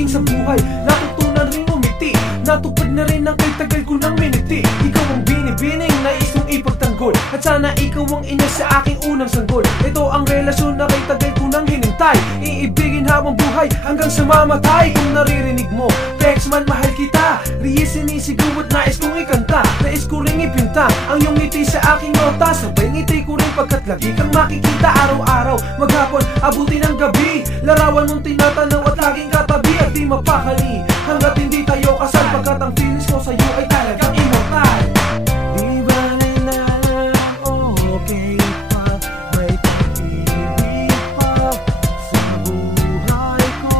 maging sa buhay. Natutunan rin umiti, natupad na rin ang kay tagal ko ng miniti. Ikaw ang binibining nais kong ipagtanggol, at sana ikaw ang ina sa aking unang sanggol. Ito ang relasyon na kay tagal ko nang hinintay, iibigin habang buhay hanggang sa mamatay. Kung naririnig mo, text man mahal kita, Reyes sinisigaw at nais kong ikanta. Nais ko rin ipinta ang iyong ngiti sa aking nota, sabay ngiti ko rin pagkat lagi kang makikita araw-araw, maghapon, abuti ng gabi. Larawan mong tinatanaw at laging katabi, at di mapakali hanggat hindi tayo kasal, pagkat ang feelings ko sa'yo ay talagang immortal. Di ba na okay pa, may pag-ibig pa sa buhay ko,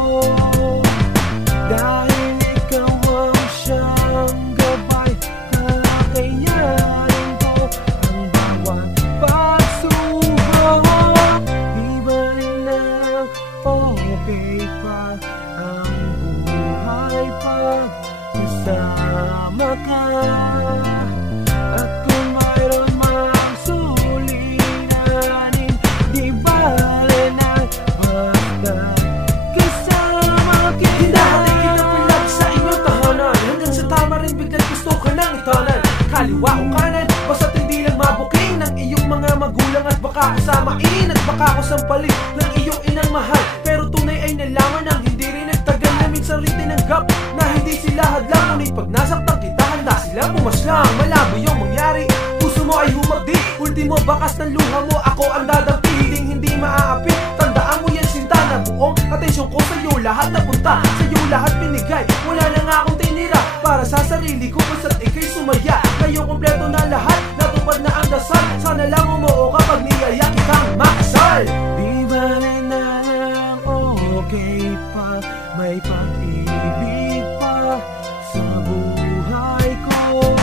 dahil ikaw ang siyang gabay, kakayanin ko ang bawat pagsubok. Di ba na okay pa ang buhay pag kasama ka? At kung mayroon mang suliranin, di bale na basta kasama kita. Hinahalik kita pilag sa inyong tahanan, hanggang sa tama rin biglang gusto ka nang itanan. Kaliwa o kanan, basta't hindi lang mabuking ng iyong mga magulang, at baka kasamain at baka ko sampalin ng iyong inang mahal. Pero tunay ay nalaman ng hindi rin nagtagal, na minsan rin tinanggap na hindi sila hadlang. Ngunit pag nasaktan kita, handa sila pumaslang. Malabo yung mangyari, puso mo ay humagdi, ultimo bakas ng luha mo ako ang dadampi, hindi maaapit. Tandaan mo yan sinta, na buong atensyon ko sa'yo lahat napunta, sa'yo lahat binigay. Wala na nga akong tinira para sa sarili ko, basta't ika'y sumaya. Ngayon kompleto na lahat, natupad na ang dasal, sana lang umuo kapag niyaya kitang makasal. Di ba na okay pa, may pag-ibig pa sa buhay ko,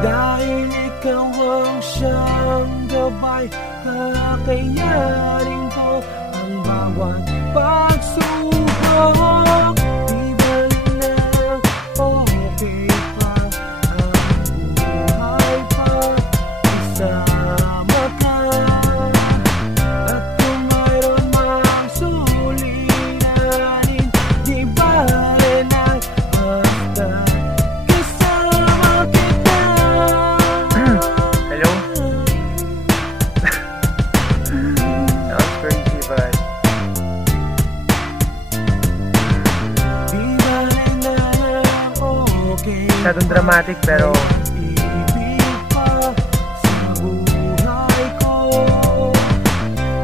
dahil ikaw ang siyang gabay, kakayanin ko ang bawat pagsubok. Di ba na okay pa ang buhay pa kasama ka? At kung mayroon mang suliranin, di bale na basta kasama kita. Hello? That was crazy, but Di bale na okay masyadong dramatic, pero ibig pa sa buhay ko,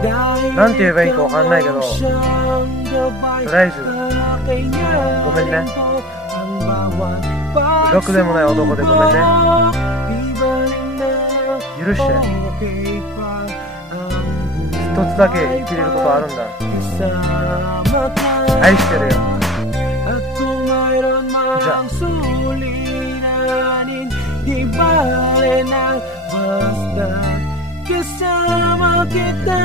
dahil なんて言えばいいかわかんないけど、 ikaw ang gabay, とりあえず kakayanin ごめんね。 ko ang bawat ろくでもない男でごめんね。 pagsubok. 許して。 Okay pa ang 一つだけ生きれることあるんだ。 kasama ka. 愛してるよ。 At kung mayroon Diyan. mang suliranin, di bale na basta kasama kita.